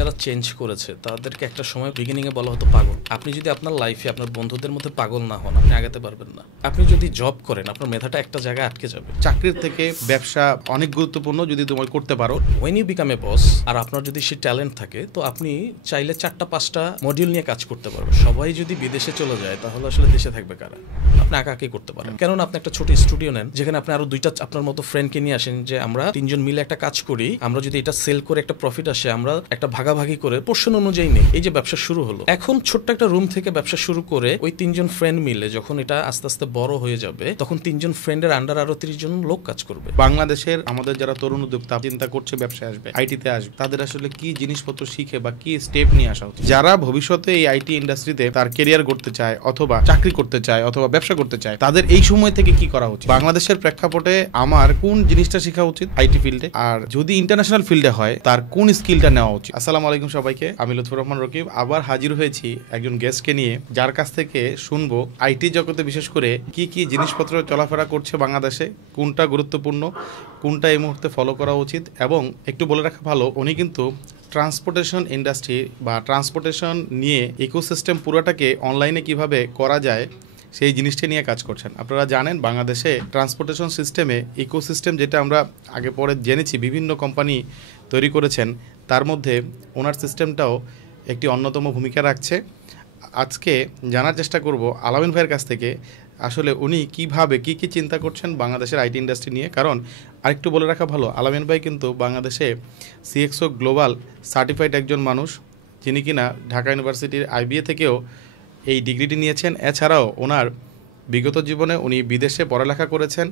যারা চেঞ্জ করেছে তাদেরকে একটা সময় বিগিনিংয়ে বলা হতো পাগল। আপনি যদি আপনার লাইফে আপনার বন্ধুদের মধ্যে পাগল না হন, আপনি আগাতে পারবেন না। আপনি যদি জব করেন, আপনার মেধাটা একটা জায়গায় আটকে যাবে। চাকরির থেকে ব্যবসা অনেক গুরুত্বপূর্ণ যদি তুমি করতে পারো। When you become a boss, আর আপনার যদি সেই ট্যালেন্ট থাকে, তো আপনি চাইলে 4টা-5টা মডিউল নিয়ে কাজ করতে পারবেন। সবাই যদি বিদেশে চলে যায়, তাহলে আসলে দেশে থাকবে কারা? আপনি একাই করতে পারেন। কেননা আপনি একটা ছোট স্টুডিও নেন, যেখানে আপনি আরো 2টা আপনার মতো ফ্রেন্ডকে নিয়ে আসেন, যে আমরা 3জন মিলে একটা কাজ করি, আমরা যদি এটা সেল করে একটা প্রফিট আসে, আমরা একটা ভাগাভাগি করে পোর্শন অনুযায়ী নেই। এই যে ব্যবসা শুরু হলো, এখন ছোট্ট একটা রুম থেকে ব্যবসা শুরু করে ওই 3জন ফ্রেন্ড মিলে যখন এটা আস্তে আস্তে বড় হয়ে যাবে, তখন 3জন ফ্রেন্ডের আন্ডার আরো 30 জন লোক কাজ করবে। বাংলাদেশের আমাদের যারা তরুণ উদ্যোক্তা চিন্তা করছে ব্যবসায় আসবে, আইটিতে আসবে, তাদের আসলে কি জিনিসপত্র শিখে বা কি স্টেপ নিয়ে আসা উচিত? যারা ভবিষ্যতে এই আইটি ইন্ডাস্ট্রিতে তার কেরিয়ার করতে চায়, অথবা চাকরি করতে চায়, অথবা ব্যবসা করতে চায়, তাদের এই সময় থেকে কি করা উচিত? বাংলাদেশের প্রেক্ষাপটে আমার কোন জিনিসটা শেখা উচিত আইটি ফিল্ডে, আর যদি ইন্টারন্যাশনাল ফিল্ডে হয় তার কোন স্কিলটা নেওয়া উচিত? আসসালামু আলাইকুম সবাইকে, আমি লুৎফর রহমান রকিব আবার হাজির হয়েছি একজন গেস্টকে নিয়ে, যার কাছ থেকে শুনবো আইটি জগতে বিশেষ করে কি কি জিনিসপত্র চলাফেরা করছে বাংলাদেশে, কোনটা গুরুত্বপূর্ণ, কোনটা এই মুহূর্তে ফলো করা উচিত। এবং একটু বলে রাখা ভালো, উনি কিন্তু ট্রান্সপোর্টেশন ইন্ডাস্ট্রি বা ট্রান্সপোর্টেশন নিয়ে ইকোসিস্টেম পুরোটাকে অনলাইনে কিভাবে করা যায় সেই জিনিসটা নিয়ে কাজ করছেন। আপনারা জানেন বাংলাদেশে ট্রান্সপোর্টেশন সিস্টেমে ইকোসিস্টেম যেটা আমরা আগে পরে জেনেছি বিভিন্ন কোম্পানি তৈরি করেছেন, তার মধ্যে ওনার সিস্টেমটাও একটি অন্যতম ভূমিকা রাখছে। আজকে জানার চেষ্টা করব আলামিন ভাইয়ের কাছ থেকে আসলে উনি কিভাবে কি চিন্তা করছেন বাংলাদেশের আইটি ইন্ডাস্ট্রি নিয়ে। কারণ আরেকটু বলে রাখা ভালো, আলামিন ভাই কিন্তু বাংলাদেশে সিএক্সও গ্লোবাল সার্টিফাইড একজন মানুষ, যিনি কিনা ঢাকা ইউনিভার্সিটির আইবিএ থেকেও এই ডিগ্রিটি নিয়েছেন। এছাড়াও ওনার বিগত জীবনে উনি বিদেশে পড়ালেখা করেছেন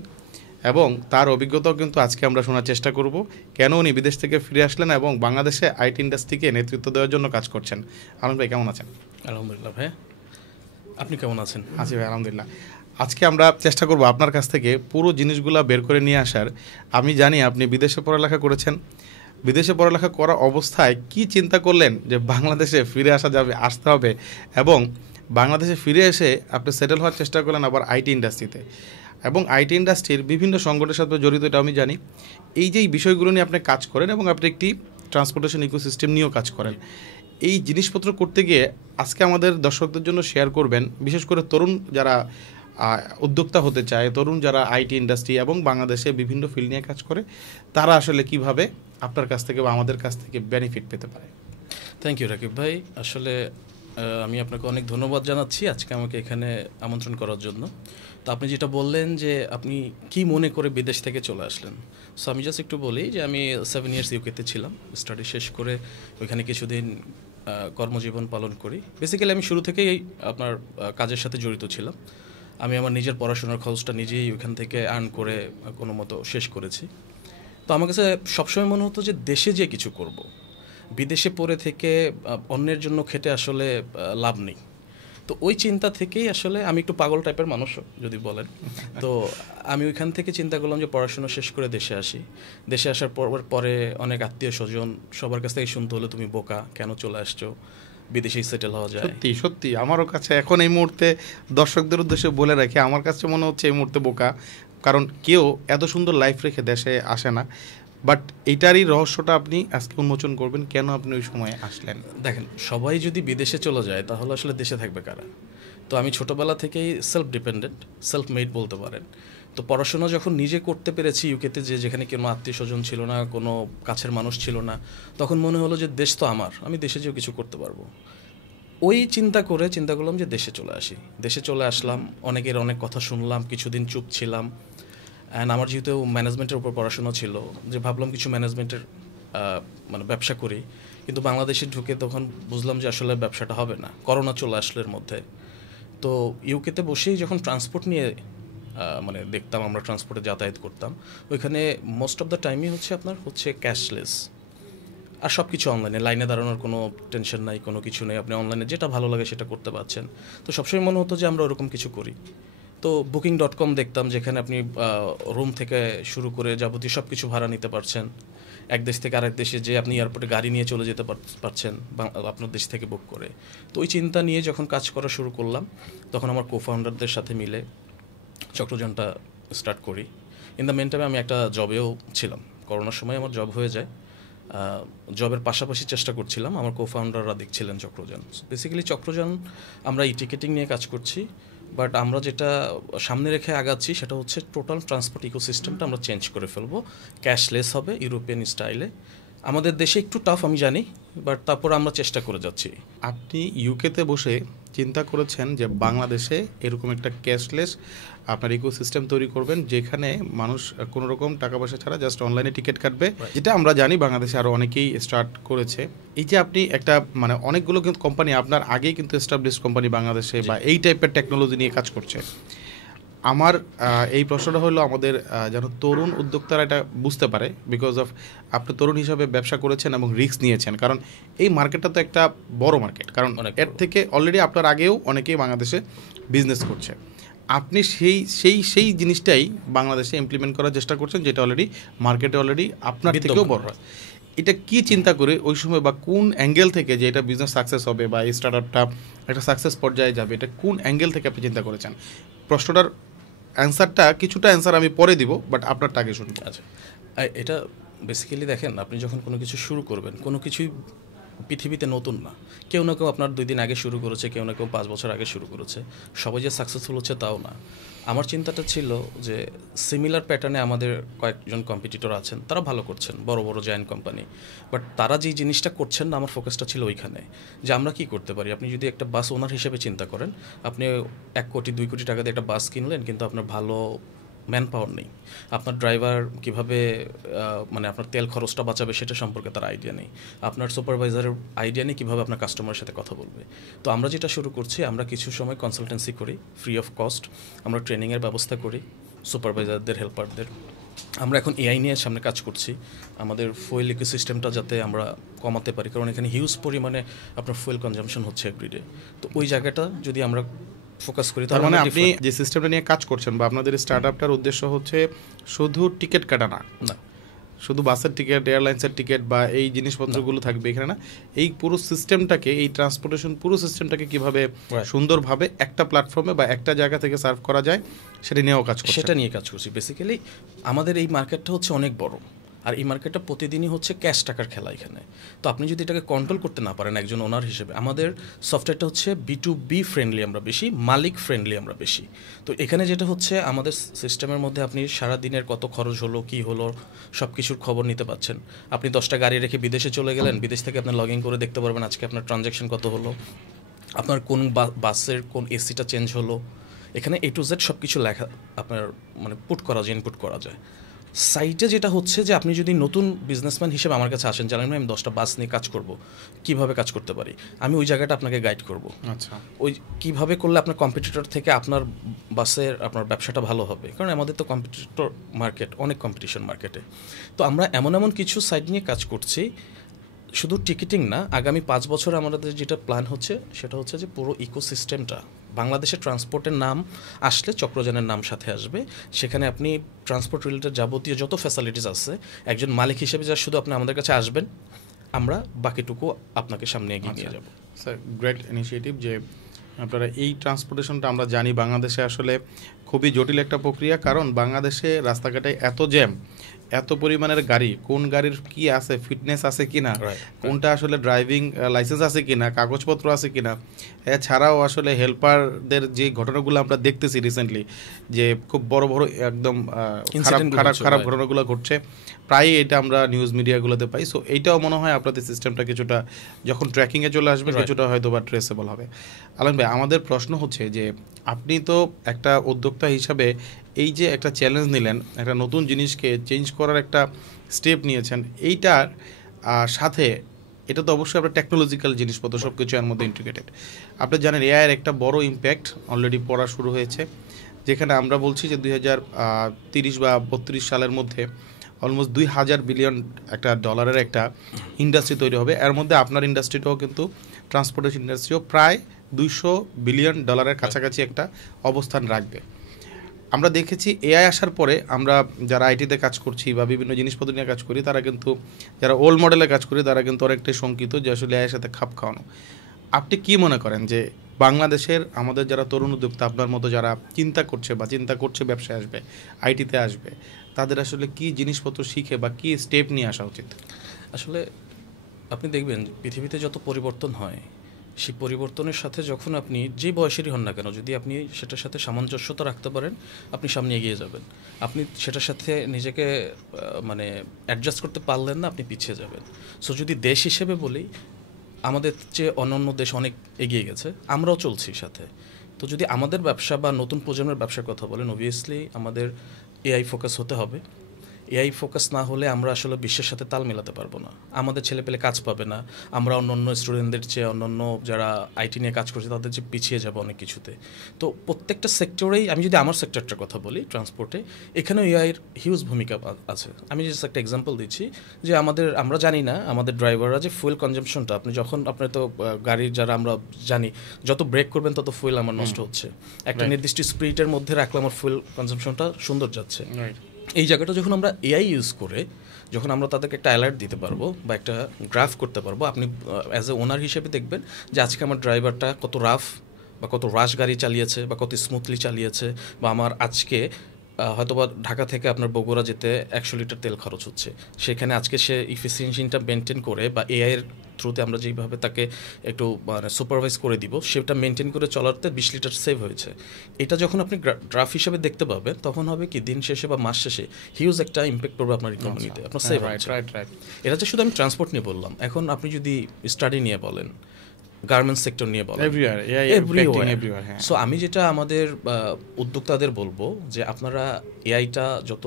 এবং তার অভিজ্ঞতাও কিন্তু আজকে আমরা শোনার চেষ্টা করব, কেন উনি বিদেশ থেকে ফিরে আসলেন এবং বাংলাদেশে আইটি ইন্ডাস্ট্রিকে নেতৃত্ব দেওয়ার জন্য কাজ করছেন। আলম ভাই কেমন আছেন? আলহামদুলিল্লাহ ভাই, আপনি কেমন আছেন? আছি ভাই, আলহামদুলিল্লাহ। আজকে আমরা চেষ্টা করব আপনার কাছ থেকে পুরো জিনিসগুলো বের করে নিয়ে আসার। আমি জানি আপনি বিদেশে পড়ালেখা করেছেন, বিদেশে পড়ালেখা করা অবস্থায় কি চিন্তা করলেন যে বাংলাদেশে ফিরে আসতে হবে, এবং বাংলাদেশে ফিরে এসে আপনি সেটেল হওয়ার চেষ্টা করলেন আবার আইটি ইন্ডাস্ট্রিতে, এবং আইটি ইন্ডাস্ট্রির বিভিন্ন সংগঠনের সাথে জড়িত, এটা আমি জানি। এই যে বিষয়গুলো নিয়ে আপনি কাজ করেন এবং আপনি একটি ট্রান্সপোর্টেশন ইকোসিস্টেম নিয়েও কাজ করেন, এই জিনিসপত্র করতে গিয়ে আজকে আমাদের দর্শকদের জন্য শেয়ার করবেন, বিশেষ করে তরুণ যারা উদ্যোক্তা হতে চায়, তরুণ যারা আইটি ইন্ডাস্ট্রি এবং বাংলাদেশে বিভিন্ন ফিল্ড নিয়ে কাজ করে, তারা আসলে কিভাবে আপনার কাছ থেকে বা আমাদের কাছ থেকে বেনিফিট পেতে পারে। থ্যাংক ইউ রাকিব ভাই। আসলে আমি আপনাকে অনেক ধন্যবাদ জানাচ্ছি আজকে আমাকে এখানে আমন্ত্রণ করার জন্য। তো আপনি যেটা বললেন যে আপনি কি মনে করে বিদেশ থেকে চলে আসলেন, সো আমি জাস্ট একটু বলি যে আমি 7 ইয়ার্স ইউকেতে ছিলাম, স্টাডি শেষ করে ওইখানে কিছুদিন কর্মজীবন পালন করি। বেসিক্যালি আমি শুরু থেকেই আপনার কাজের সাথে জড়িত ছিলাম। আমি আমার নিজের পড়াশোনার খরচটা নিজেই ওইখান থেকে আর্ন করে কোনো মতো শেষ করেছি। তো আমার কাছে সবসময় মনে হতো যে দেশে যে কিছু করব, বিদেশে পড়ে থেকে অন্যের জন্য খেটে আসলে লাভ নেই। তো ওই চিন্তা থেকেই আসলে আমি একটু পাগল টাইপের মানুষও যদি বলেন, তো আমি ওইখান থেকে চিন্তা করলাম যে পড়াশোনা শেষ করে দেশে আসি। দেশে আসার পরে অনেক আত্মীয় স্বজন সবার কাছ থেকে শুনতে হলো, তুমি বোকা, কেন চলে আসছো, বিদেশেই সেটেল হওয়া যায়। সত্যি সত্যি আমারও কাছে এখন এই মুহূর্তে দর্শকদের উদ্দেশ্যে বলে রাখি, আমার কাছে মনে হচ্ছে এই মুহূর্তে বোকা, কারণ কেউ এত সুন্দর লাইফ রেখে দেশে আসে না। বাট এইটারই রহস্যটা আপনি আজকে উন্মোচন করবেন, কেন আপনি ওই সময় আসলেন। দেখেন, সবাই যদি বিদেশে চলে যায়, তাহলে আসলে দেশে থাকবে কারা? তো আমি ছোটোবেলা থেকেই সেলফ ডিপেন্ডেন্ট, সেলফ মেড বলতে পারেন। তো পড়াশোনা যখন নিজে করতে পেরেছি ইউকেতে, যেখানে কোনো আত্মীয় স্বজন ছিল না, কোনো কাছের মানুষ ছিল না, তখন মনে হলো যে দেশ তো আমার, আমি দেশে যেও কিছু করতে পারবো। ওই চিন্তা করলাম যে দেশে চলে আসি। দেশে চলে আসলাম, অনেকের অনেক কথা শুনলাম, কিছুদিন চুপ ছিলাম। অ্যান্ড আমার যেহেতু ম্যানেজমেন্টের উপর পড়াশোনা ছিল, যে ভাবলাম কিছু ম্যানেজমেন্টের মানে ব্যবসা করি। কিন্তু বাংলাদেশে ঢুকে তখন বুঝলাম যে আসলে ব্যবসাটা হবে না, করোনা চলে আসলো এর মধ্যে। তো ইউকেতে বসেই যখন ট্রান্সপোর্ট নিয়ে মানে দেখতাম, আমরা ট্রান্সপোর্টে যাতায়াত করতাম, ওইখানে মোস্ট অফ দ্য টাইমই আপনার ক্যাশলেস, আর সব কিছু অনলাইনে, লাইনে দাঁড়ানোর কোনো টেনশন নাই, কোনো কিছু নেই, আপনি অনলাইনে যেটা ভালো লাগে সেটা করতে পারছেন। তো সবসময় মনে হতো যে আমরা ওরকম কিছু করি। তো Booking.com দেখতাম, যেখানে আপনি রুম থেকে শুরু করে যাবতীয় সব কিছু ভাড়া নিতে পারছেন। এক দেশ থেকে আরেক দেশে যে আপনি এয়ারপোর্টে গাড়ি নিয়ে চলে যেতে পারছেন আপনার দেশ থেকে বুক করে। তো ওই চিন্তা নিয়ে যখন কাজ করা শুরু করলাম, তখন আমার কোফাউন্ডারদের সাথে মিলে চক্রযানটা স্টার্ট করি। ইন দ্য মেন টাইমে আমি একটা জবেও ছিলাম, করোনার সময় আমার জব হয়ে যায়। জবের পাশাপাশি চেষ্টা করছিলাম। আমার কো-ফাউন্ডাররা দেখছিলেন চক্রযান। বেসিক্যালি চক্রযান আমরা ই-টিকেটিং নিয়ে কাজ করছি, বাট আমরা যেটা সামনে রেখে আগাচ্ছি সেটা হচ্ছে টোটাল ট্রান্সপোর্ট ইকোসিস্টেমটা আমরা চেঞ্জ করে ফেলবো, ক্যাশলেস হবে ইউরোপিয়ান স্টাইলে। আমাদের দেশে একটু টাফ আমি জানি, বাট তারপর আমরা চেষ্টা করে যাচ্ছি। আপনি ইউকেতে বসে চিন্তা করেছেন যে বাংলাদেশে এরকম একটা ক্যাশলেস আপনার ইকোসিস্টেম তৈরি করবেন, যেখানে মানুষ কোনো রকম টাকা পয়সা ছাড়া জাস্ট অনলাইনে টিকিট কাটবে, যেটা আমরা জানি বাংলাদেশে আরও অনেকেই স্টার্ট করেছে। এই যে আপনি একটা মানে অনেকগুলো কিন্তু কোম্পানি আপনার আগেই কিন্তু এস্টাবলিশ কোম্পানি বাংলাদেশে বা এই টাইপের টেকনোলজি নিয়ে কাজ করছে। আমার এই প্রশ্নটা হলো আমাদের যেন তরুণ উদ্যোক্তারা এটা বুঝতে পারে, বিকজ অফ আপনি তরুণ হিসাবে ব্যবসা করেছেন এবং রিস্ক নিয়েছেন, কারণ এই মার্কেটটা তো একটা বড় মার্কেট, কারণ এর থেকে অলরেডি আপনার আগেও অনেকেই বাংলাদেশে বিজনেস করছে। আপনি সেই জিনিসটাই বাংলাদেশে ইমপ্লিমেন্ট করার চেষ্টা করছেন, যেটা অলরেডি মার্কেটে অলরেডি আপনার থেকেও বড় হয়। এটা কি চিন্তা করে ওই সময় বা কোন অ্যাঙ্গেল থেকে যে এটা বিজনেস সাকসেস হবে বা এই স্টার্টআপটা একটা সাকসেস পর্যায়ে যাবে, এটা কোন অ্যাঙ্গেল থেকে আপনি চিন্তা করেছেন? প্রশ্নটার অ্যান্সারটা কিছুটা অ্যান্সার আমি পরে দিব, বাট আপনারটা আগে শুনবো। আচ্ছা, এটা বেসিক্যালি দেখেন, আপনি যখন কোনো কিছু শুরু করবেন, কোনো কিছুই পৃথিবীতে নতুন না। কেউ না কেউ আপনার 2 দিন আগে শুরু করেছে, কেউ না কেউ 5 বছর আগে শুরু করেছে। সবাই যে সাকসেসফুল হচ্ছে তাও না। আমার চিন্তাটা ছিল যে সিমিলার প্যাটার্নে আমাদের কয়েকজন কম্পিটিটর আছেন, তারা ভালো করছেন, বড় বড় জায়ান্ট কোম্পানি, বাট তারা যেই জিনিসটা করছেন না, আমার ফোকাসটা ছিল ওইখানে যে আমরা কি করতে পারি। আপনি যদি একটা বাস ওনার হিসেবে চিন্তা করেন, আপনি 1 কোটি 2 কোটি টাকা দিয়ে একটা বাস কিনলেন, কিন্তু আপনার ভালো ম্যান পাওয়ার নেই। আপনার ড্রাইভার কীভাবে মানে আপনার তেল খরচটা বাঁচাবে সেটা সম্পর্কে তার আইডিয়া নেই। আপনার সুপারভাইজারের আইডিয়া নেই কীভাবে আপনার কাস্টমারের সাথে কথা বলবে। তো আমরা যেটা শুরু করছি, আমরা কিছু সময় কনসালটেন্সি করি ফ্রি অফ কস্ট, আমরা ট্রেনিংয়ের ব্যবস্থা করি সুপারভাইজারদের, হেল্পারদের। আমরা এখন এআই নিয়ে সামনে কাজ করছি, আমাদের ফুয়েল ইকোসিস্টেমটা যাতে আমরা কমাতে পারি, কারণ এখানে হিউজ পরিমাণে আপনার ফুয়েল কনজাম্পশন হচ্ছে এভরিডে। তো ওই জায়গাটা যদি আমরা ফোকাস করি, তার মানে আপনি যে সিস্টেমটা নিয়ে কাজ করছেন বা আপনাদের স্টার্টআপটার উদ্দেশ্য হচ্ছে শুধু টিকিট কাটা না, শুধু বাসের টিকিট, এয়ারলাইন্সের টিকিট বা এই জিনিসপত্রগুলো থাকবে এখানে না, এই পুরো সিস্টেমটাকে, এই ট্রান্সপোর্টেশন পুরো সিস্টেমটাকে কিভাবে সুন্দরভাবে একটা প্ল্যাটফর্মে বা একটা জায়গা থেকে সার্ভ করা যায় সেটা নিয়েও কাজ করছি। সেটা নিয়ে কাজ করছি। বেসিক্যালি আমাদের এই মার্কেটটা হচ্ছে অনেক বড়, আর এই মার্কেটটা প্রতিদিনই হচ্ছে ক্যাশ টাকার খেলা এখানে। তো আপনি যদি এটাকে কন্ট্রোল করতে না পারেন একজন ওনার হিসেবে, আমাদের সফটওয়্যারটা হচ্ছে B2B ফ্রেন্ডলি আমরা বেশি, মালিক ফ্রেন্ডলি আমরা বেশি। তো এখানে যেটা হচ্ছে, আমাদের সিস্টেমের মধ্যে আপনি সারা দিনের কত খরচ হলো, কী হলো, সব কিছুর খবর নিতে পারছেন। আপনি 10টা গাড়ি রেখে বিদেশে চলে গেলেন, বিদেশ থেকে আপনি লগ ইন করে দেখতে পারবেন আজকে আপনার ট্রানজ্যাকশন কত হলো, আপনার কোন বাসের কোন এসিটা চেঞ্জ হলো। এখানে A to Z সব কিছু লেখা আপনার মানে পুট করা যায়, ইনপুট করা যায়। সাইটে যেটা হচ্ছে যে আপনি যদি নতুন বিজনেসম্যান হিসেবে আমার কাছে আসেন, জানেন আমি 10টা বাস নিয়ে কাজ করব, কিভাবে কাজ করতে পারি, আমি ওই জায়গাটা আপনাকে গাইড করব। আচ্ছা, ওই কিভাবে করলে আপনার কম্পিটিটর থেকে আপনার বাসের আপনার ব্যবসাটা ভালো হবে, কারণ আমাদের তো কম্পিটিটর মার্কেট, অনেক কম্পিটিশন মার্কেটে। তো আমরা এমন এমন কিছু সাইট নিয়ে কাজ করছি, শুধু টিকিটিং না, আগামী 5 বছর আমাদের যেটা প্ল্যান হচ্ছে সেটা হচ্ছে যে পুরো ইকোসিস্টেমটা, বাংলাদেশের ট্রান্সপোর্টের নাম আসলে চক্রযানের নাম সাথে আসবে। সেখানে আপনি ট্রান্সপোর্ট রিলেটেড যাবতীয় যত ফ্যাসিলিটিস আছে, একজন মালিক হিসেবে যা শুধু আপনি আমাদের কাছে আসবেন, আমরা বাকিটুকু আপনাকে সামনে এগিয়ে নিয়ে যাব। স্যার, গ্রেট ইনিশিয়েটিভ যে আপনারা এই ট্রান্সপোর্টেশনটা, আমরা জানি বাংলাদেশে আসলে খুবই জটিল একটা প্রক্রিয়া, কারণ বাংলাদেশে রাস্তাঘাটে এত জ্যাম, এত পরিমাণের গাড়ি, কোন গাড়ির কি আছে, ফিটনেস আছে কিনা, কোনটা আসলে ড্রাইভিং লাইসেন্স আছে কিনা, কাগজপত্র আছে কিনা, এছাড়াও আসলে হেল্পারদের যে ঘটনাগুলো আমরা দেখতেছি রিসেন্টলি, যে খুব বড় বড় একদম খারাপ ঘটনাগুলো ঘটছে, প্রায়ই এটা আমরা নিউজ মিডিয়াগুলোতে পাই। সো এইটাও মনে হয় আপনাদের সিস্টেমটা কিছুটা যখন ট্র্যাকিংয়ে চলে আসবে কিছুটা হয়তো বা ট্রেসেবল হবে। আলম ভাই, আমাদের প্রশ্ন হচ্ছে যে আপনি তো একটা উদ্যোক্তা হিসাবে এই যে একটা চ্যালেঞ্জ নিলেন, একটা নতুন জিনিসকে চেঞ্জ করার একটা স্টেপ নিয়েছেন, এইটার সাথে এটা তো অবশ্যই আপনার টেকনোলজিক্যাল জিনিসপত্র সব কিছু এর মধ্যে ইন্টিগ্রেটেড। আপনি জানেন এআইয়ের একটা বড় ইম্প্যাক্ট অলরেডি পড়া শুরু হয়েছে, যেখানে আমরা বলছি যে 2030 বা 32 সালের মধ্যে অলমোস্ট 2000 বিলিয়ন একটা ডলারের একটা ইন্ডাস্ট্রি তৈরি হবে। এর মধ্যে আপনার ইন্ডাস্ট্রিটাও কিন্তু, ট্রান্সপোর্টেশন ইন্ডাস্ট্রিও প্রায় 200 বিলিয়ন ডলারের কাছাকাছি একটা অবস্থান রাখবে। আমরা দেখেছি এআই আসার পরে আমরা যারা আইটিতে কাজ করছি বা বিভিন্ন জিনিসপত্র নিয়ে কাজ করি, তারা কিন্তু, যারা ওল্ড মডেলে কাজ করি, তারা কিন্তু অনেকটাই শঙ্কিত যে আসলে এআইয়ের সাথে খাপ খাওয়ানো। আপনি কি মনে করেন যে বাংলাদেশের আমাদের যারা তরুণ উদ্যোক্তা, আপনার মতো যারা চিন্তা করছে ব্যবসায় আসবে, আইটিতে আসবে, তাদের আসলে কি জিনিসপত্র শিখে বা কি স্টেপ নিয়ে আসা উচিত? আসলে আপনি দেখবেন পৃথিবীতে যত পরিবর্তন হয় সেই পরিবর্তনের সাথে যখন আপনি যে বয়সেরই হন না কেন যদি আপনি সেটার সাথে সামঞ্জস্যতা রাখতে পারেন আপনি সামনে এগিয়ে যাবেন। আপনি সেটার সাথে নিজেকে মানে অ্যাডজাস্ট করতে পারলেন না, আপনি পিছিয়ে যাবেন। সো যদি দেশ হিসেবে বলি, আমাদের চেয়ে অন্যান্য দেশ অনেক এগিয়ে গেছে, আমরাও চলছি সাথে। তো যদি আমাদের ব্যবসা বা নতুন প্রজন্মের ব্যবসার কথা বলেন, অবভিয়াসলি আমাদের এআই ফোকাস হতে হবে। এআই ফোকাস না হলে আমরা আসলে বিশ্বের সাথে তাল মেলাতে পারবো না, আমাদের ছেলেপেলে কাজ পাবে না, আমরা অন্যান্য স্টুডেন্টদের চেয়ে অন্যান্য যারা আইটি নিয়ে কাজ করছে তাদের চেয়ে পিছিয়ে যাবো অনেক কিছুতে। তো প্রত্যেকটা সেক্টরেই, আমি যদি আমার সেক্টরটার কথা বলি ট্রান্সপোর্টে, এখানেও এআইয়ের হিউজ ভূমিকা আছে। আমি জাস্ট একটা এক্সাম্পল দিচ্ছি যে আমরা জানি না আমাদের ড্রাইভাররা যে ফুয়েল কনজাম্পশনটা, আপনি যখন আপনার তো গাড়ির যারা আমরা জানি যত ব্রেক করবেন তত ফুয়েল আমার নষ্ট হচ্ছে, একটা নির্দিষ্ট স্পিডের মধ্যে রাখলে আমার ফুয়েল কনজাম্পশনটা সুন্দর যাচ্ছে। এই জায়গাটা যখন আমরা এআই ইউজ করে যখন আমরা তাদেরকে একটা অ্যালার্ট দিতে পারবো বা একটা গ্রাফ করতে পারবো, আপনি অ্যাজ এ ওনার হিসেবে দেখবেন যে আজকে আমার ড্রাইভারটা কত রাফ বা কত রাশ গাড়ি চালিয়েছে বা কত স্মুথলি চালিয়েছে, বা আমার আজকে হয়তোবা ঢাকা থেকে আপনার বগুড়া যেতে 100 লিটার তেল খরচ হচ্ছে, সেখানে আজকে সে ইফিসিয়েন্সিটা মেনটেন করে বা এআইয়ের থ্রুতে আমরা যেইভাবে তাকে একটু মানে সুপারভাইজ করে দিব, সেটা মেনটেন করে চলাতে 20 লিটার সেভ হয়েছে। এটা যখন আপনি গ্রাফ হিসেবে দেখতে পাবেন তখন হবে কি দিন শেষে বা মাস শেষে হিউজ একটা ইম্প্যাক্ট পড়বে আপনার ইকোনমিতে, আপনার সেভ হচ্ছে। এটা যে শুধু আমি ট্রান্সপোর্ট নিয়ে বললাম, এখন আপনি যদি স্টাডি নিয়ে বলেন, গার্মেন্টস সেক্টর নিয়ে বলেন, এভরিওয়্যার। সো আমি যেটা আমাদের উদ্যোক্তাদের বলবো যে আপনারা এআইটা যত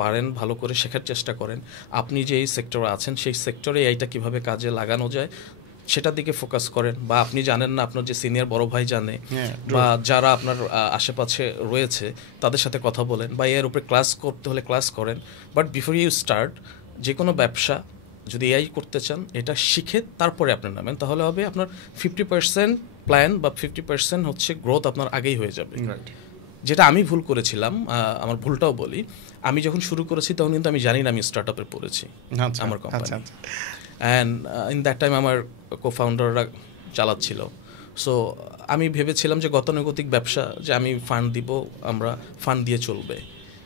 পারেন ভালো করে শেখার চেষ্টা করেন। আপনি যে এই সেক্টরে আছেন সেই সেক্টরে এআইটা কীভাবে কাজে লাগানো যায় সেটার দিকে ফোকাস করেন, বা আপনি জানেন না আপনার যে সিনিয়র বড় ভাই জানে বা যারা আপনার আশেপাশে রয়েছে তাদের সাথে কথা বলেন, বা এর উপরে ক্লাস করতে হলে ক্লাস করেন। বাট বিফোর ইউ স্টার্ট যে কোনো ব্যবসা যদি এআই করতে চান এটা শিখে তারপরে আপনি নামেন, তাহলে হবে আপনার 50% প্ল্যান বা 50% হচ্ছে গ্রোথ আপনার আগেই হয়ে যাবে। যেটা আমি ভুল করেছিলাম, আমার ভুলটাও বলি, আমি যখন শুরু করেছি তখন কিন্তু আমি জানি না আমি স্টার্ট আপে পড়েছি আমার company, and in that time আমার কো-ফাউন্ডাররা চালাচ্ছিল। সো আমি ভেবেছিলাম যে গতানুগতিক ব্যবসা, যে আমি ফান্ড দিব, আমরা ফান্ড দিয়ে চলবে।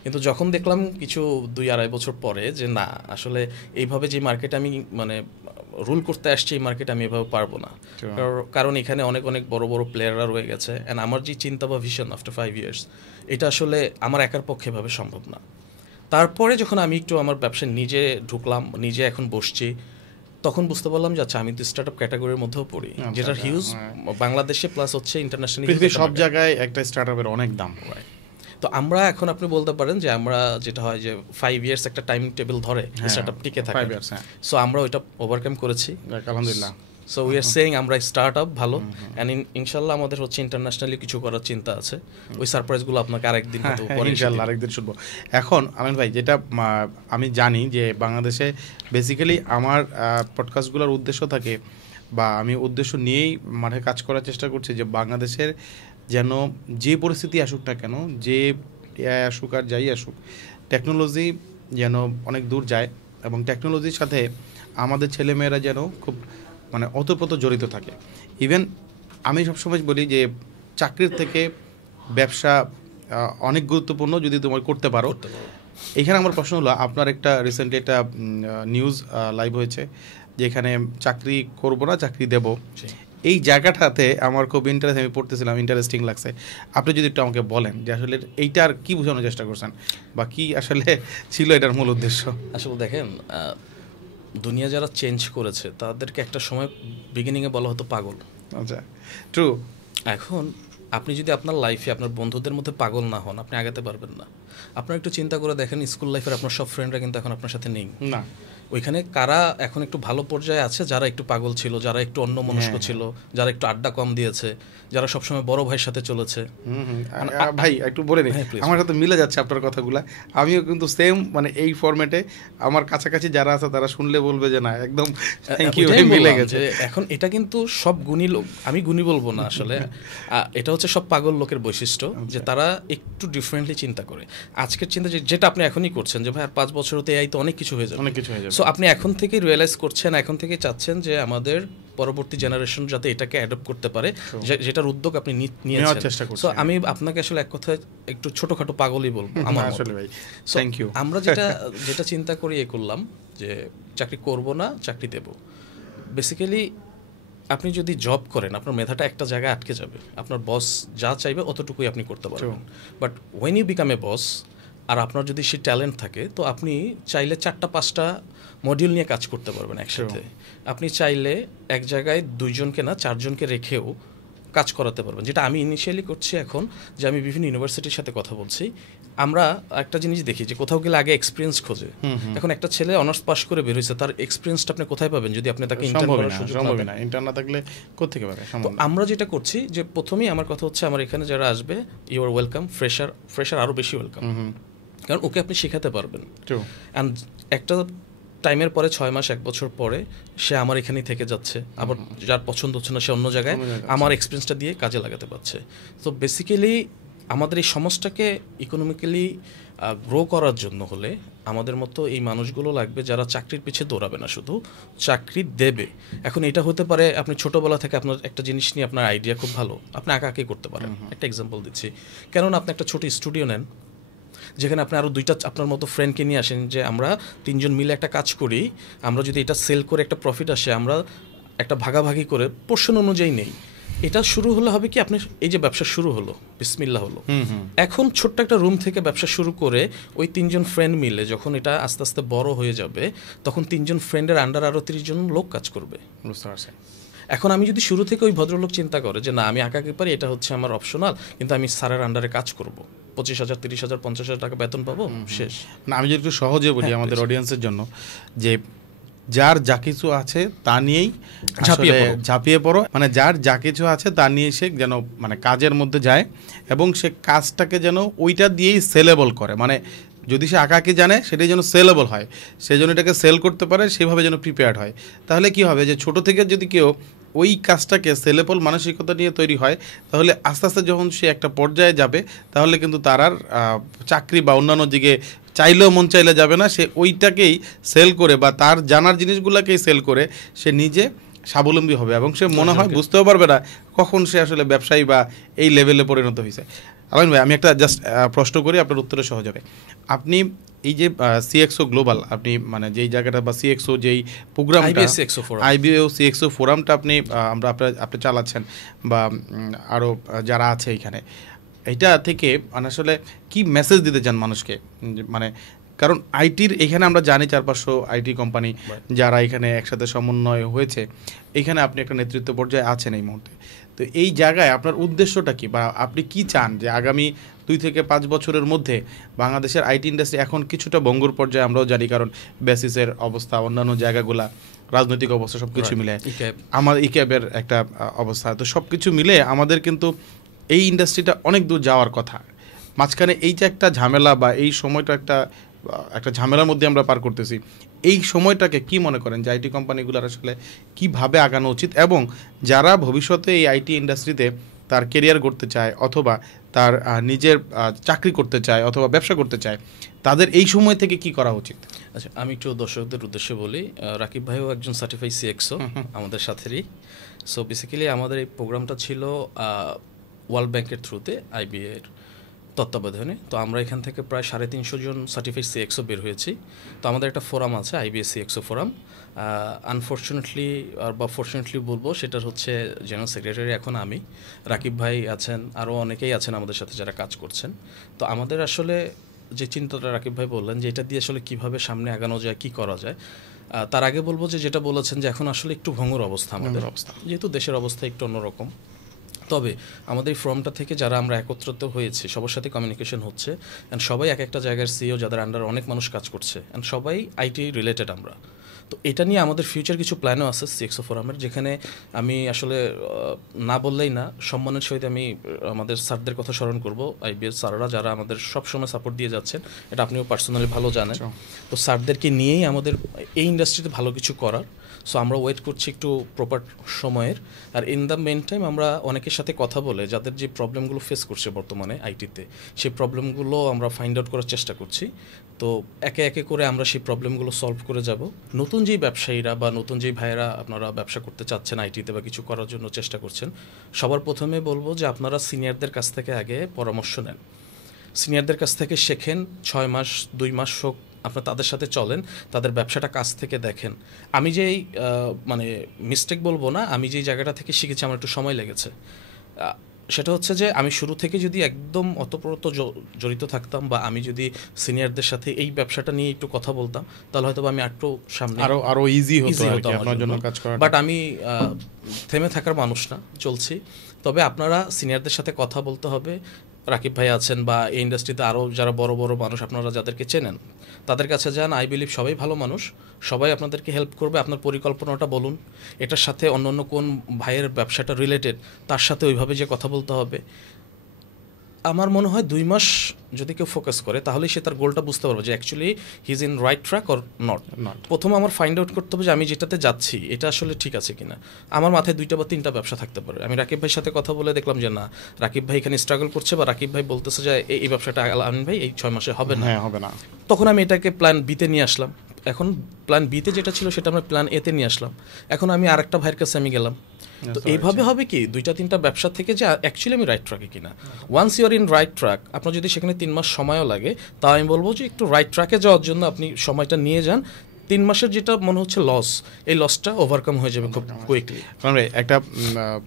কিন্তু যখন দেখলাম কিছু 2-2.5 বছর পরে যে না, আসলে এইভাবে যে মার্কেটে আমি মানে রুল করতে আসছি এই মার্কেটে আমি এভাবে পারবো না, কারণ এখানে অনেক অনেক বড় বড় প্লেয়াররা রয়ে গেছে, অ্যান্ড আমার যে চিন্তা বা ভিশন আফটার 5 ইয়ার্স এটা আসলে আমার একার পক্ষে এভাবে সম্ভব না। তারপরে যখন আমি একটু আমার ব্যবসায় নিজে ঢুকলাম, নিজে এখন বসছি, তখন বুঝতে পারলাম যে আচ্ছা আমি তো স্টার্ট আপ ক্যাটাগরির মধ্যেও পড়ি, যেটার হিউজ বাংলাদেশে প্লাস হচ্ছে ইন্টারন্যাশনালি সব জায়গায় একটা স্টার্ট আপের অনেক দাম। তো আমরা এখন আপনি বলতে পারেন যে আমরা যেটা হয় যে 5 ইয়ার্স একটা টাইম টেবিল ধরে স্টার্টআপ টিকে থাকে, সো আমরা ওইটা ওভারকাম করেছি আলহামদুলিল্লাহ। সো উই আর সেইং আমরা স্টার্টআপ ভালো, এন্ড ইনশাআল্লাহ আমাদের হচ্ছে ইন্টারন্যাশনালি কিছু করার চিন্তা আছে। ওই সারপ্রাইজগুলো আপনাকে আরেকদিন হয়তো পরে ইনশাআল্লাহ আরেকদিন শুনবো। এখন আমিন ভাই, যেটা আমি জানি যে বাংলাদেশে বেসিক্যালি আমার পডকাস্টগুলোর উদ্দেশ্য থাকে বা আমি উদ্দেশ্য নিয়েই মাঠে কাজ করার চেষ্টা করছি যে বাংলাদেশের যেন যে পরিস্থিতি আসুক না কেন, যে এআই আসুক আর যাই আসুক, টেকনোলজি যেন অনেক দূর যায় এবং টেকনোলজির সাথে আমাদের ছেলেমেয়েরা যেন খুব মানে ওতপ্রোত জড়িত থাকে। ইভেন আমি সবসময় বলি যে চাকরির থেকে ব্যবসা অনেক গুরুত্বপূর্ণ যদি তোমার করতে পারো। এখানে আমার প্রশ্ন হলো, আপনার একটা রিসেন্টলি একটা নিউজ লাইভ হয়েছে যেখানে চাকরি করব না চাকরি দেব, এই জায়গাটাতে আমার খুব আমি পড়তেছিলাম, ইন্টারেস্টিং লাগছে। আপনি যদি একটু আমাকে বলেন যে আসলে এইটার কি বোঝানোর চেষ্টা করছেন বা কি আসলে ছিল এটার মূল উদ্দেশ্য? আসলে দেখেন, দুনিয়া যারা চেঞ্জ করেছে তাদেরকে একটা সময় বিগিনিংয়ে বলা হতো পাগল। আচ্ছা, ট্রু। এখন আপনি যদি আপনার লাইফে আপনার বন্ধুদের মধ্যে পাগল না হন, আপনি আগাতে পারবেন না। আপনার একটু চিন্তা করে দেখেন, স্কুল লাইফের আপনার সব ফ্রেন্ডরা কিন্তু এখন আপনার সাথে নেই না। ওইখানে কারা এখন একটু ভালো পর্যায়ে আছে? যারা একটু পাগল ছিল, যারা একটু অন্যমনস্ক ছিল, যারা একটু আড্ডা কম দিয়েছে, যারা সবসময় বড় ভাইয়ের সাথে চলেছে। ভাই একটু বলে নিই, আমার সাথে মিলে যাচ্ছে আপনার কথাগুলা। আমিও কিন্তু সেম মানে এই ফরম্যাটে আমার কাছাকাছি যারা আছে তারা শুনলে বলবে যে না একদম থ্যাংক ইউ, মিলে গেছে। এখন এটা কিন্তু সব গুণী লোক, আমি গুণী বলবো না আসলে, এটা হচ্ছে সব পাগল লোকের বৈশিষ্ট্য যে তারা একটু ডিফারেন্টলি চিন্তা করে। আজকের চিন্তা যেটা আপনি এখনই করছেন যে ভাই আর 5 বছর হতে এই তো অনেক কিছু হয়ে যাবে, অনেক কিছু হয়ে যাবে। সো আপনি এখন থেকেই রিয়েলাইজ করছেন, এখন থেকেই চাচ্ছেন যে আমাদের পরবর্তী জেনারেশন যাতে এটাকে অ্যাডপ্ট করতে পারে, যেটার উদ্যোগ আপনি নেওয়ার নিয়েছেন। চেষ্টা করছি। সো আমি আপনাকে আসলে এক কথায় একটু ছোটখাটো পাগলই বলবো আমার মতো। আসলে ভাই So, থ্যাংক ইউ। আমরা যেটা চিন্তা করি এ করলাম যে চাকরি করব না, চাকরি দেব। বেসিক্যালি আপনি যদি জব করেন আপনার মেধাটা একটা জায়গায় আটকে যাবে, আপনার বস যা চাইবে অতটুকুই আপনি করতে পারবেন। But when you become a boss, আর আপনার যদি সেই ট্যালেন্ট থাকে, তো আপনি চাইলে 4-5টা মডিউল নিয়ে কাজ করতে পারবেন একসাথে। আপনি চাইলে এক জায়গায় 2জনকে না 4জনকে রেখেও কাজ করাতে পারবেন, যেটা আমি ইনিশিয়ালি করছি এখন। যে আমি বিভিন্ন ইউনিভার্সিটির সাথে কথা বলছি, আমরা একটা জিনিস দেখি যে কোথাও গেলে আগে এক্সপিরিয়েন্স খোঁজে। এখন একটা ছেলে অনার্স পাস করে বের হয়েছে, তার এক্সপিরিয়েন্সটা আপনি কোথায় পাবেন যদি আপনি তাকে ইন্টার্ন করার সুযোগ না দেন? ইন্টার্ন না থাকলে কোত্থেকে পাবে? তো আমরা যেটা করছি যে প্রথমেই আমার কথা হচ্ছে, আমার এখানে যারা আসবে ইউ আর ওয়েলকাম। ফ্রেশার আরও বেশি ওয়েলকাম, কারণ ওকে আপনি শেখাতে পারবেন। অ্যান্ড একটা টাইমের পরে 6 মাস 1 বছর পরে সে আমার এখানেই থেকে যাচ্ছে, আবার যার পছন্দ হচ্ছে না সে অন্য জায়গায় আমার এক্সপিরিয়েন্সটা দিয়ে কাজে লাগাতে পারছে। তো বেসিক্যালি আমাদের এই সমাজটাকে ইকোনমিক্যালি গ্রো করার জন্য হলে আমাদের মতো এই মানুষগুলো লাগবে যারা চাকরির পিছিয়ে দৌড়াবে না, শুধু চাকরি দেবে। এখন এটা হতে পারে আপনি ছোটোবেলা থেকে আপনার একটা জিনিস নিয়ে আপনার আইডিয়া খুব ভালো, আপনি আঁকাআঁকি করতে পারেন। একটা এক্সাম্পল দিচ্ছি, কেননা আপনি একটা ছোটো স্টুডিও নেন, যেখানে আপনি আরও 2টা আপনার মতো ফ্রেন্ডকে নিয়ে আসেন, যে আমরা 3জন মিলে একটা কাজ করি, আমরা যদি এটা সেল করে একটা প্রফিট আসে, আমরা একটা ভাগাভাগি করে পোর্শন অনুযায়ী নেই। এটা শুরু হলে হবে কি, আপনি এই যে ব্যবসা শুরু হলো, বিসমিল্লাহ হলো। এখন ছোট্ট একটা রুম থেকে ব্যবসা শুরু করে ওই 3জন ফ্রেন্ড মিলে যখন এটা আস্তে আস্তে বড় হয়ে যাবে, তখন 3জন ফ্রেন্ডের আন্ডার আরও 30জন লোক কাজ করবে। বুঝতে পারছি। এখন আমি যদি শুরু থেকে ওই ভদ্রলোক চিন্তা করে যে না আমি আঁকাকে পারি, এটা হচ্ছে আমার অপশনাল, কিন্তু আমি স্যারের আন্ডারে কাজ করব, 25,000 30,000 50,000 টাকা বেতন পাবো, শেষ। না, আমি যদি একটু সহজে বলি আমাদের অডিয়েন্সের জন্য, যে যার যা কিছু আছে তা নিয়েই ঝাঁপিয়ে পড়ো, মানে যার যা কিছু আছে তা নিয়ে সে যেন মানে কাজের মধ্যে যায়, এবং সে কাজটাকে যেন ওইটা দিয়েই সেলেবল করে। মানে যদি সে আঁকাকে জানে সেটাই যেন সেলেবল হয়, সে যেন এটাকে সেল করতে পারে, সেভাবে যেন প্রিপেয়ার্ড হয়। তাহলে কি হবে, যে ছোট থেকে যদি কেউ ওই কাজটাকে সেলেবল মানসিকতা নিয়ে তৈরি হয়, তাহলে আস্তে আস্তে যখন সে একটা পর্যায়ে যাবে, তাহলে কিন্তু তার আর চাকরি বা অন্যান্য দিকে চাইলেও মন চাইলে যাবে না। সে ওইটাকেই সেল করে বা তার জানার জিনিসগুলোকেই সেল করে সে নিজে স্বাবলম্বী হবে, এবং সে মনে হয় বুঝতেও পারবে না কখন সে আসলে ব্যবসায়ী বা এই লেভেলে পরিণত হয়েছে। আলামিন ভাই, আমি একটা জাস্ট প্রশ্ন করি, আপনার উত্তরে সহজ হবে। আপনি এই যে সিএক্সও গ্লোবাল, আপনি মানে যেই জায়গাটা বা সিএক্সও যেই প্রোগ্রামটা, আইবিএও সিএক্সও ফোরামটা আপনি আপনি চালাচ্ছেন, বা আরও যারা আছে এখানে, এটা থেকে মানে আসলে কি মেসেজ দিতে চান মানুষকে? মানে কারণ আইটির এখানে আমরা জানি 400-500 আইটি কোম্পানি যারা এখানে একসাথে সমন্বয় হয়েছে, এখানে আপনি একটা নেতৃত্ব পর্যায়ে আছেন এই মুহূর্তে। তো এই জায়গায় আপনার উদ্দেশ্যটা কি, বা আপনি কি চান যে আগামী 2 থেকে 5 বছরের মধ্যে বাংলাদেশের আইটি ইন্ডাস্ট্রি এখন কিছুটা ভঙ্গুর পর্যায়ে আমরাও জানি, কারণ বেসিসের অবস্থা, অন্যান্য জায়গাগুলা, রাজনৈতিক অবস্থা সব কিছু মিলে, আমার ইক্যাবের একটা অবস্থা, তো সব কিছু মিলে আমাদের কিন্তু এই ইন্ডাস্ট্রিটা অনেক দূর যাওয়ার কথা। মাঝখানে এই যে একটা ঝামেলা বা এই সময়টা একটা ঝামেলার মধ্যে আমরা পার করতেছি, এই সময়টাকে কি মনে করেন যে আইটি কোম্পানিগুলোর আসলে কিভাবে আগানো উচিত, এবং যারা ভবিষ্যতে এই আইটি ইন্ডাস্ট্রিতে তার কেরিয়ার গড়তে চায়, অথবা তার নিজের চাকরি করতে চায়, অথবা ব্যবসা করতে চায়, তাদের এই সময় থেকে কি করা উচিত? আচ্ছা, আমি একটু দর্শকদের উদ্দেশ্যে বলি, রাকিব ভাইও একজন সার্টিফাইড সিএক্সও আমাদের সাথেরই। সো বেসিক্যালি আমাদের এই প্রোগ্রামটা ছিল ওয়ার্ল্ড ব্যাংকের থ্রুতে, আইবিএ এর তত্ত্বাবধানে। তো আমরা এখান থেকে প্রায় 350 জন সার্টিফাইড সিএক্সও বের হয়েছি। তো আমাদের একটা ফোরাম আছে, আইবিএ সিএক্সও ফোরাম। আনফর্চুনেটলি বা ফর্চুনেটলি বলবো, সেটার হচ্ছে জেনারেল সেক্রেটারি এখন আমি, রাকিব ভাই আছেন, আরও অনেকেই আছেন আমাদের সাথে যারা কাজ করছেন। তো আমাদের আসলে যে চিন্তাটা রাকিব ভাই বললেন যে এটা দিয়ে আসলে কীভাবে সামনে আগানো যায়, কী করা যায়, তার আগে বলবো যে যেটা বলেছেন যে এখন আসলে একটু ভঙ্গুর অবস্থা আমাদের অবস্থা, যেহেতু দেশের অবস্থা একটু অন্যরকম। তবে আমাদের এই ফর্মটা থেকে যারা আমরা একত্রিত হয়েছি সবার সাথে কমিউনিকেশন হচ্ছে, অ্যান্ড সবাই এক একটা জায়গার সিইও যাদের আন্ডার অনেক মানুষ কাজ করছে, অ্যান্ড সবাই আইটি রিলেটেড আমরা। তো এটা নিয়ে আমাদের ফিউচার কিছু প্ল্যানও আছে সিএক্সও ফোরামের, যেখানে আমি আসলে না বললেই না, সম্মানের সহিত আমি আমাদের স্যারদের কথা স্মরণ করব, আইবিএস স্যাররা যারা আমাদের সবসময় সাপোর্ট দিয়ে যাচ্ছেন, এটা আপনিও পার্সোনালি ভালো জানেন। তো স্যারদেরকে নিয়েই আমাদের এই ইন্ডাস্ট্রিতে ভালো কিছু করার। সো আমরা ওয়েট করছি একটু প্রপার সময়ের। আর ইন দ্য মেন টাইম আমরা অনেকের সাথে কথা বলে যাদের যে প্রবলেমগুলো ফেস করছে বর্তমানে আইটিতে, সেই প্রবলেমগুলো আমরা ফাইন্ড আউট করার চেষ্টা করছি। তো একে একে করে আমরা সেই প্রবলেমগুলো সলভ করে যাব। নতুন যেই ব্যবসায়ীরা বা নতুন যেই ভাইয়েরা আপনারা ব্যবসা করতে চাচ্ছেন আইটিতে বা কিছু করার জন্য চেষ্টা করছেন, সবার প্রথমে বলবো যে আপনারা সিনিয়রদের কাছ থেকে আগে পরামর্শ নেন, সিনিয়রদের কাছ থেকে শেখেন। 6 মাস 2 মাস হোক আপনার তাদের সাথে চলেন, তাদের ব্যবসাটা কাছ থেকে দেখেন। আমি যেই মানে মিস্টেক বলবো না, আমি যেই জায়গাটা থেকে শিখেছি আমার একটু সময় লেগেছে। সেটা হচ্ছে যে আমি শুরু থেকে যদি একদম অতপ্রত জড়িত থাকতাম বা আমি যদি সিনিয়রদের সাথে এই ব্যবসাটা নিয়ে একটু কথা বলতাম, তাহলে হয়তো আমি একটু সামনে আরো ইজি হতো আপনার জন্য কাজ করা। বাট আমি থেমে থাকার মানুষ না, চলছি। তবে আপনারা সিনিয়রদের সাথে কথা বলতে হবে। রাকিব ভাই আছেন বা এই ইন্ডাস্ট্রিতে আরও যারা বড় বড় মানুষ আপনারা যাদেরকে চেনেন, তাদের কাছে যান। আই বিলিভ সবাই ভালো মানুষ, সবাই আপনাদেরকে হেল্প করবে। আপনার পরিকল্পনাটা বলুন, এটার সাথে অন্য অন্য কোন ভাইয়ের ব্যবসাটা রিলেটেড, তার সাথে ওইভাবে যে কথা বলতে হবে। আমার মনে হয় 2 মাস যদি কেউ ফোকাস করে তাহলে সে তার গোলটা বুঝতে পারবে যে actually he is in right track or not. প্রথমে আমার ফাইন্ড আউট করতে হবে যে আমি যেটাতে যাচ্ছি এটা আসলে ঠিক আছে কিনা। আমার মাথায় 2টা বা 3টা ব্যবসা থাকতে পারে। আমি রাকিব ভাইয়ের সাথে কথা বলে দেখলাম যে না, রাকিব ভাই এখানে স্ট্রাগল করছে বা রাকিব ভাই বলতেছে যে এই ব্যবসাটা আমিন ভাই এই 6 মাসে হবে না। তখন আমি এটাকে প্ল্যান বিতে নিয়ে আসলাম। এখন প্ল্যান বিতে যেটা ছিল সেটা আমরা প্ল্যান এতে নিয়ে আসলাম। এখন আমি আরেকটা ভাইয়ের কাছে আমি গেলাম। তো এইভাবে হবে কি 2টা-3টা ব্যবসা থেকে যে অ্যাকচুয়ালি আমি রাইট ট্র্যাকে কিনা। Once you are in right track, আপনার যদি সেখানে 3 মাস সময়ও লাগে, তাও আমি বলবো যে একটু রাইট ট্র্যাকে যাওয়ার জন্য আপনি সময়টা নিয়ে যান। 3 মাসের যেটা মনে হচ্ছে লস, এই লসটা ওভারকাম হয়ে যাবে খুব কুইকলি। একটা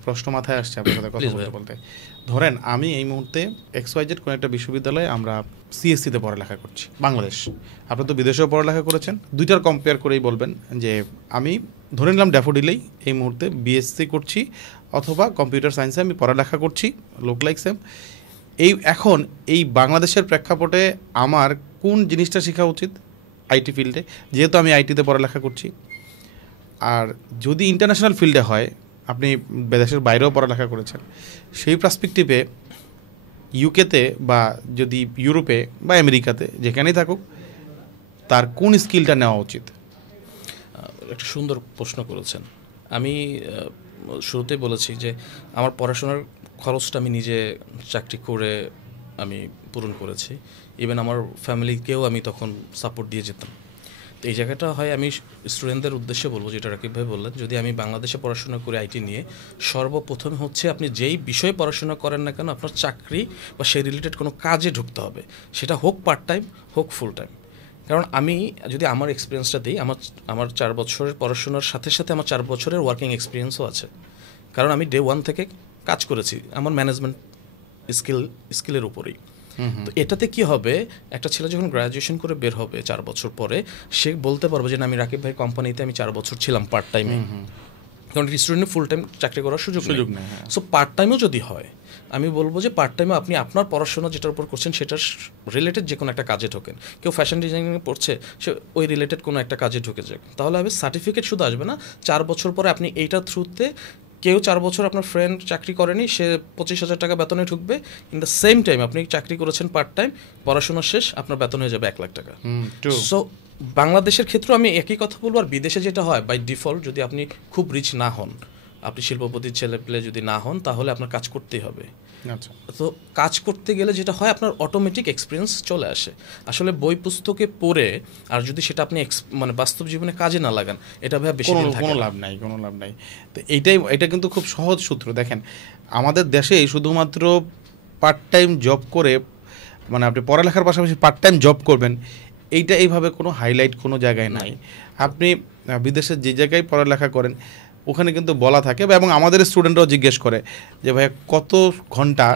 প্রশ্ন মাথায় আসছে আপনার সাথে কথা বলতে বলতে। ধরেন আমি এই মুহূর্তে XYZ কোন একটা বিশ্ববিদ্যালয়ে আমরা CSC-তে পড়ালেখা করছি, বাংলাদেশ। আপনি তো বিদেশেও পড়ালেখা করেছেন, 2টার কম্পেয়ার করেই বলবেন যে আমি ধরে নিলাম ড্যাফোডিলেই এই মুহূর্তে BSc করছি অথবা কম্পিউটার সায়েন্সে আমি পড়ালেখা করছি, লোক লাইক সেম। এখন এই বাংলাদেশের প্রেক্ষাপটে আমার কোন জিনিসটা শেখা উচিত আইটি ফিল্ডে, যেহেতু আমি আইটিতে পড়ালেখা করছি? আর যদি ইন্টারন্যাশনাল ফিল্ডে হয়, আপনি দেশের বাইরেও পড়ালেখা করেছেন, সেই পার্সপেক্টিভে ইউকেতে বা যদি ইউরোপে বা আমেরিকাতে যেখানেই থাকুক, তার কোন স্কিলটা নেওয়া উচিত? একটা সুন্দর প্রশ্ন করেছেন। আমি শুরুতেই বলেছি যে আমার পড়াশোনার খরচটা আমি নিজে চাকরি করে আমি পূরণ করেছি। ইভেন আমার ফ্যামিলিকেও আমি তখন সাপোর্ট দিয়ে যেতাম। তো এই জায়গাটা হয় আমি স্টুডেন্টদের উদ্দেশ্যে বলবো, যেটা রাকিব ভাই বললেন, যদি আমি বাংলাদেশে পড়াশোনা করে আইটি নিয়ে, সর্বপ্রথম হচ্ছে আপনি যেই বিষয়ে পড়াশোনা করেন না কেন আপনার চাকরি বা সেই রিলেটেড কোনো কাজে ঢুকতে হবে, সেটা হোক পার্ট টাইম হোক ফুল টাইম। কারণ আমি যদি আমার এক্সপিরিয়েন্সটা দিই, আমার 4 বছরের পড়াশোনার সাথে সাথে আমার 4 বছরের ওয়ার্কিং এক্সপিরিয়েন্সও আছে। কারণ আমি ডে 1 থেকে কাজ করেছি আমার ম্যানেজমেন্ট স্কিলের উপরেই। তো এটাতে কি হবে, একটা ছেলে যখন গ্র্যাজুয়েশন করে বের হবে 4 বছর পরে, সে বলতে পারবে যে না, আমি রাকিব ভাই কোম্পানিতে আমি 4 বছর ছিলাম পার্ট টাইমে। কারণ স্টুডেন্টে ফুল টাইম চাকরি করার সুযোগ নেই। সো পার্ট টাইমও যদি হয়, আমি বলবো যে পার্ট টাইমে আপনি আপনার পড়াশোনা যেটার উপর করছেন সেটার রিলেটেড যে কোনো একটা কাজে ঢোকেন। কেউ ফ্যাশন ডিজাইনিংয়ে পড়ছে, সে ওই রিলেটেড কোনো একটা কাজে ঢুকে যাক, তাহলে হবে সার্টিফিকেট শুধু আসবে না, 4 বছর পরে আপনি এইটার থ্রুতে, কেউ 4 বছর আপনার ফ্রেন্ড চাকরি করেনি, সে 25,000 টাকা বেতনে ঢুকবে। ইন দ্য সেম টাইম আপনি চাকরি করেছেন পার্ট টাইম, পড়াশোনা শেষ, আপনার বেতন হয়ে যাবে 1 লাখ টাকা। সো বাংলাদেশের ক্ষেত্রে আমি একই কথা বলবো। আর বিদেশে যেটা হয় বাই ডিফল্ট, যদি আপনি খুব রিচ না হন, আপনি শিল্পপতির ছেলে পেলে যদি না হন, তাহলে আপনার কাজ করতেই হবে। আচ্ছা, তো কাজ করতে গেলে যেটা হয়, আপনার অটোমেটিক এক্সপিরিয়েন্স চলে আসে। আসলে বই পুস্তকে পড়ে আর যদি সেটা আপনি মানে বাস্তব জীবনে কাজে না লাগান, এটা ভাই বেশি দিন থাকে কোনো লাভ নাই। তো এটা কিন্তু খুব সহজ সূত্র। দেখেন, আমাদের দেশে শুধুমাত্র পার্ট টাইম জব করে, মানে আপনি পড়ালেখার পাশাপাশি পার্ট টাইম জব করবেন, এইভাবে কোনো হাইলাইট কোনো জায়গায় নাই। আপনি বিদেশে যে জায়গায় পড়ালেখা করেন ওখানে কিন্তু বলা থাকে, এবং আমাদের স্টুডেন্টরাও জিজ্ঞেস করে যে ভাইয়া কত ঘন্টা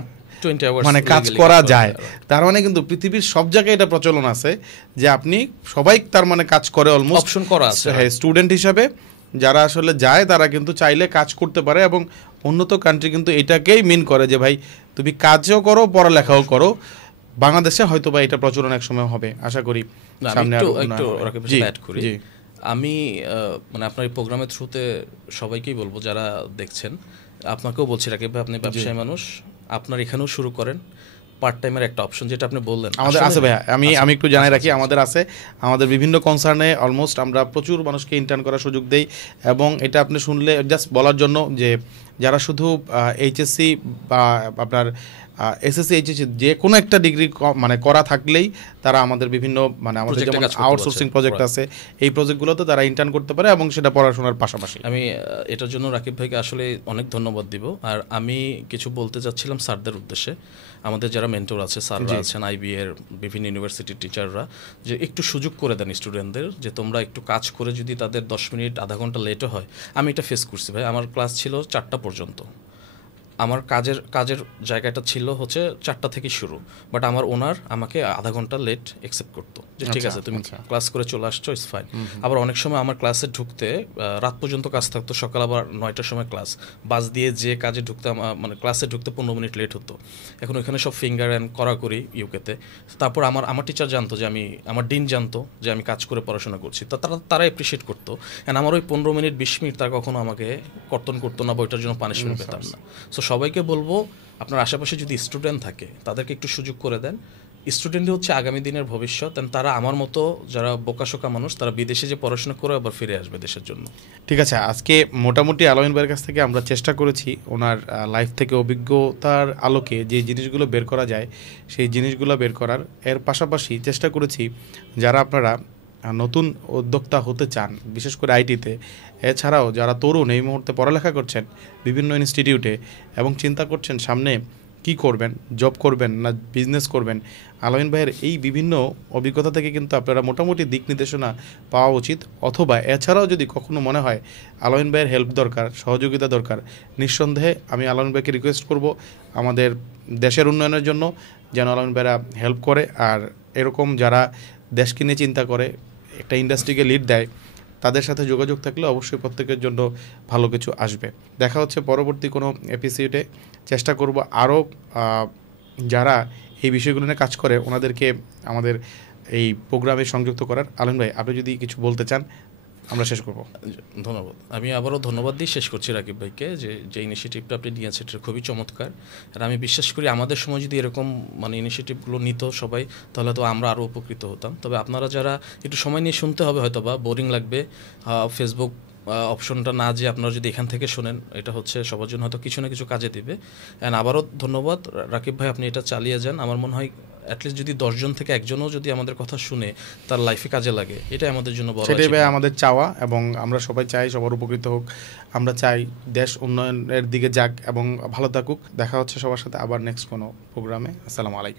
মানে কাজ করা যায়। তার মানে কিন্তু পৃথিবীর সব জায়গায় এটা প্রচলন আছে যে আপনি সবাই তার মানে কাজ করে, অলমোস্ট অপশন করা আছে। হ্যাঁ, স্টুডেন্ট হিসাবে যারা আসলে যায় তারা কিন্তু চাইলে কাজ করতে পারে, এবং উন্নত কান্ট্রি কিন্তু এটাকেই মিন করে যে ভাই তুমি কাজও করো পড়ালেখাও করো। বাংলাদেশে হয়তো বা এটা প্রচলন এক সময় হবে, আশা করি সামনে। আমি মানে আপনার এই প্রোগ্রামের থ্রুতে সবাইকেই বলবো, যারা দেখছেন, আপনাকেও বলছি রাকিব ভাই, আপনি ব্যবসায়ী মানুষ, আপনার এখানেও শুরু করেন। পার্ট টাইমের একটা অপশন যেটা আপনি বললেন আমাদের আসলে- আছে ভাইয়া, আমি আচ্ছা, আমি একটু জানাই আচ্ছা, রাখি, আমাদের আছে, আমাদের বিভিন্ন কনসার্নে অলমোস্ট আমরা প্রচুর মানুষকে ইন্টার্ন করার সুযোগ দেই। এবং এটা আপনি শুনলে জাস্ট বলার জন্য যে যারা শুধু এইচএসসি বা আপনার এসএসসি এইচএসসি যে কোনো একটা ডিগ্রি মানে করা থাকলেই তারা আমাদের বিভিন্ন মানে আমাদের Project-এ যেমন কাজ করতে আউটসোর্সিং পারছে। প্রজেক্ট আছে, এই প্রজেক্টগুলোতে তারা ইন্টার্ন করতে পারে এবং সেটা পড়াশোনার পাশাপাশি। আমি এটার জন্য রাকিব ভাইকে আসলে অনেক ধন্যবাদ দিব। আর আমি কিছু বলতে চাচ্ছিলাম স্যারদের উদ্দেশ্যে, আমাদের যারা মেন্টর আছে স্যাররা আছেন, আইবি এর বিভিন্ন ইউনিভার্সিটির টিচাররা, যে একটু সুযোগ করে দেন স্টুডেন্টদের, যে তোমরা একটু কাজ করে যদি তাদের 10 মিনিট আধা ঘন্টা লেটও হয়। আমি এটা ফেস করছি ভাই, আমার ক্লাস ছিল 4টা পর্যন্ত, আমার কাজের জায়গাটা ছিল হচ্ছে 4টা থেকে শুরু, বাট আমার ওনার আমাকে আধা ঘন্টা লেট অ্যাকসেপ্ট করতো, যে ঠিক আচ্ছা, আছে তুমি আচ্ছা। ক্লাস করে চলে আসছো, ইটস ফাইন। আবার অনেক সময় আমার ক্লাসে ঢুকতে রাত পর্যন্ত কাজ থাকতো, সকাল আবার 9টার সময় ক্লাস, বাস দিয়ে যে কাজে ঢুকতে মানে ক্লাসে ঢুকতে 15 মিনিট লেট হতো। এখন ওইখানে সব ফিঙ্গার অ্যান্ড করা করি ইউকেতে। তারপর আমার টিচার জানতো যে আমার ডিন জানতো যে আমি কাজ করে পড়াশোনা করছি, তো তারা অ্যাপ্রিসিয়েট করতো। অ্যান্ড আমার ওই 15 মিনিট 20 মিনিট তারা কখনো আমাকে কর্তন করতো না বা ওইটার জন্য পানিশমেন্ট পেতাম না। সো সবাইকে বলবো, আপনার আশেপাশে যদি স্টুডেন্ট থাকে তাদেরকে একটু সুযোগ করে দেন। স্টুডেন্টই হচ্ছে আগামী দিনের ভবিষ্যৎ, and তারা আমার মতো যারা বোকাশোকা মানুষ, তারা বিদেশে যে পড়াশোনা করে আবার ফিরে আসবে দেশের জন্য। ঠিক আছে, আজকে মোটামুটি আলামিন ভাইয়ের কাছ থেকে আমরা চেষ্টা করেছি ওনার লাইফ থেকে অভিজ্ঞতার আলোকে যে জিনিসগুলো বের করা যায় সেই জিনিসগুলো বের করার। এর পাশাপাশি চেষ্টা করেছি যারা আপনারা নতুন উদ্যোক্তা হতে চান, বিশেষ করে আইটিতে, এছাড়াও যারা তরুণ এই মুহূর্তে পড়ালেখা করছেন বিভিন্ন ইনস্টিটিউটে এবং চিন্তা করছেন সামনে কি করবেন, জব করবেন না বিজনেস করবেন, আলামিন ভাইয়ের এই বিভিন্ন অভিজ্ঞতা থেকে কিন্তু আপনারা মোটামুটি দিক নির্দেশনা পাওয়া উচিত। অথবা এছাড়াও যদি কখনো মনে হয় আলামিন ভাইয়ের হেল্প দরকার, সহযোগিতা দরকার, নিঃসন্দেহে আমি আলামিন ভাইকে রিকোয়েস্ট করব আমাদের দেশের উন্নয়নের জন্য যেন আলামিন ভাইরা হেল্প করে। আর এরকম যারা দেশকে নিয়ে চিন্তা করে, একটা ইন্ডাস্ট্রিকে লিড দেয়, তাদের সাথে যোগাযোগ থাকলে অবশ্যই প্রত্যেকের জন্য ভালো কিছু আসবে। দেখা হচ্ছে পরবর্তী কোনো এপিসোডে। চেষ্টা করব আরও যারা এই বিষয়গুলো নিয়ে কাজ করে ওনাদেরকে আমাদের এই প্রোগ্রামে সংযুক্ত করার। আলম ভাই, আপনি যদি কিছু বলতে চান আমরা শেষ করব। ধন্যবাদ। আমি আবারও ধন্যবাদ দিয়ে শেষ করছি রাকিব ভাইকে, যে ইনিশিয়েটিভটা আপনি নিয়েছেন এটা খুবই চমৎকার। আর আমি বিশ্বাস করি আমাদের সময় যদি এরকম মানে ইনিশিয়েটিভগুলো নিত সবাই, তাহলে তো আমরা আরও উপকৃত হতাম। তবে আপনারা যারা একটু সময় নিয়ে শুনতে হবে, হয়তো বা বোরিং লাগবে, ফেসবুক অপশনটা না, যে আপনারা যদি এখান থেকে শোনেন, এটা হচ্ছে সবার জন্য হয়তো কিছু না কিছু কাজে দিবে। অ্যান্ড আবারও ধন্যবাদ রাকিব ভাই, আপনি এটা চালিয়ে যান। আমার মনে হয় অ্যাটলিস্ট যদি 10 জন থেকে একজনও যদি আমাদের কথা শুনে তার লাইফে কাজে লাগে, এটাই আমাদের জন্য বড়। সেটাই ভাই আমাদের চাওয়া, এবং আমরা সবাই চাই সবার উপকৃত হোক। আমরা চাই দেশ উন্নয়নের দিকে যাক এবং ভালো থাকুক। দেখা হচ্ছে সবার সাথে আবার নেক্সট কোনো প্রোগ্রামে। আসসালামু আলাইকুম।